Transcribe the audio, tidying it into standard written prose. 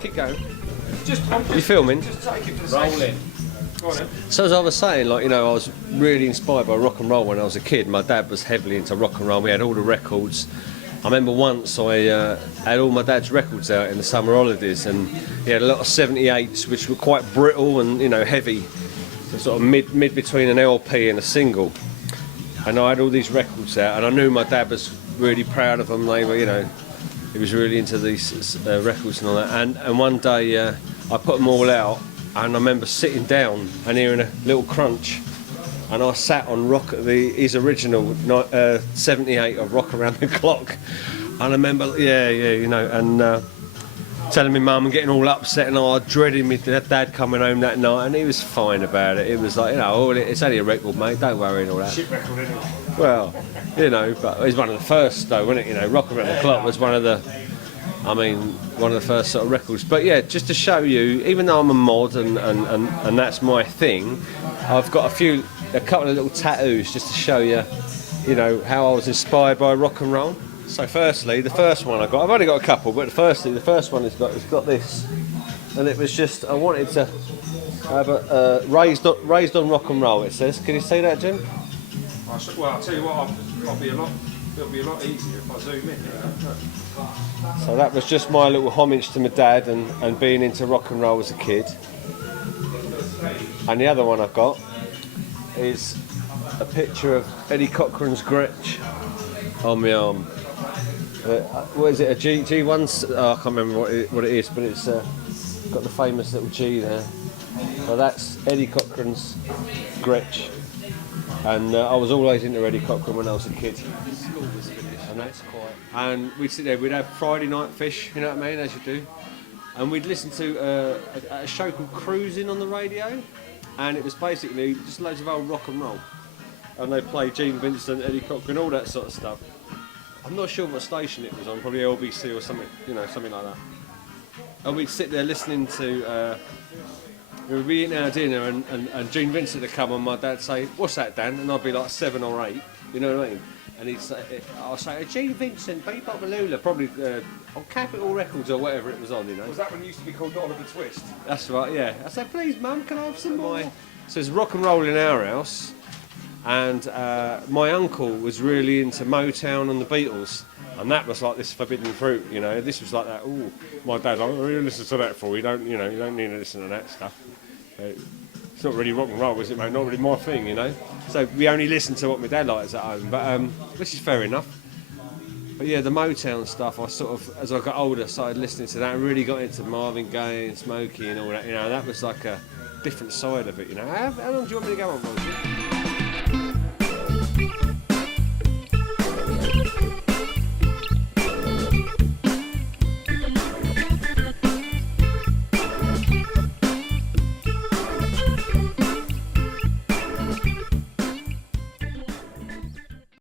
keep going. You filming? Just take it for the rolling. Go on then. So as I was saying, like, you know, I was really inspired by rock and roll when I was a kid. My dad was heavily into rock and roll. We had all the records. I remember once I had all my dad's records out in the summer holidays, and he had a lot of 78s, which were quite brittle and, you know, heavy, so sort of mid between an LP and a single. And I had all these records out, and I knew my dad was really proud of them. They were, you know, he was really into these records and all that. And one day I put them all out, and I remember sitting down and hearing a little crunch. And I sat on his original 78 of Rock Around the Clock. And I remember, you know, and telling my mum and getting all upset, and I dreaded my dad coming home that night, and he was fine about it. It was like, you know, oh, it's only a record, mate, don't worry and all that. Shit record, isn't it? Well, you know, but it was one of the first though, wasn't it? You know, Rock Around the Clock was one of the first sort of records. But yeah, just to show you, even though I'm a mod and that's my thing, I've got a couple of little tattoos just to show you, you know, how I was inspired by rock and roll. So firstly, the first one I've only got a couple, but the first one has got this, and it was just, I wanted to have a raised on rock and roll, it says. Can you see that, Jim? Well, I'll tell you what, it'll be a lot easier if I zoom in. So that was just my little homage to my dad and being into rock and roll as a kid. And the other one I've got is a picture of Eddie Cochran's Gretsch on my arm. What is it, a G1? Oh, I can't remember what it is, but it's got the famous little G there. So that's Eddie Cochran's Gretsch. And I was always into Eddie Cochran when I was a kid. School was finished, and that's quite. And we'd sit there, we'd have Friday night fish, you know what I mean, as you do. And we'd listen to a show called Cruising on the radio, and it was basically just loads of old rock and roll. And they played Gene Vincent, Eddie Cochran, all that sort of stuff. I'm not sure what station it was on, probably LBC or something, you know, something like that. And we'd sit there listening to. We would be eating our dinner and Gene Vincent would come on, my dad say, "What's that, Dan?" And I'd be like 7 or 8, you know what I mean? And he'd say, I'll say, "Gene Vincent, Bebop Malula," probably on Capitol Records or whatever it was on, you know. Was that one used to be called Oliver Twist? That's right, yeah. I said, "Please, Mum, can I have some more?" So there's rock and roll in our house, and my uncle was really into Motown and the Beatles. And that was like this forbidden fruit, you know. This was like that. Oh, my dad, like, what do you listen to that for? You don't need to listen to that stuff. It's not really rock and roll, is it, mate? Not really my thing, you know. So we only listen to what my dad likes at home. But which is fair enough. But yeah, the Motown stuff, I sort of, as I got older, started listening to that and really got into Marvin Gaye and Smokey and all that. You know, that was like a different side of it. You know, how long do you want me to go on, Rosie?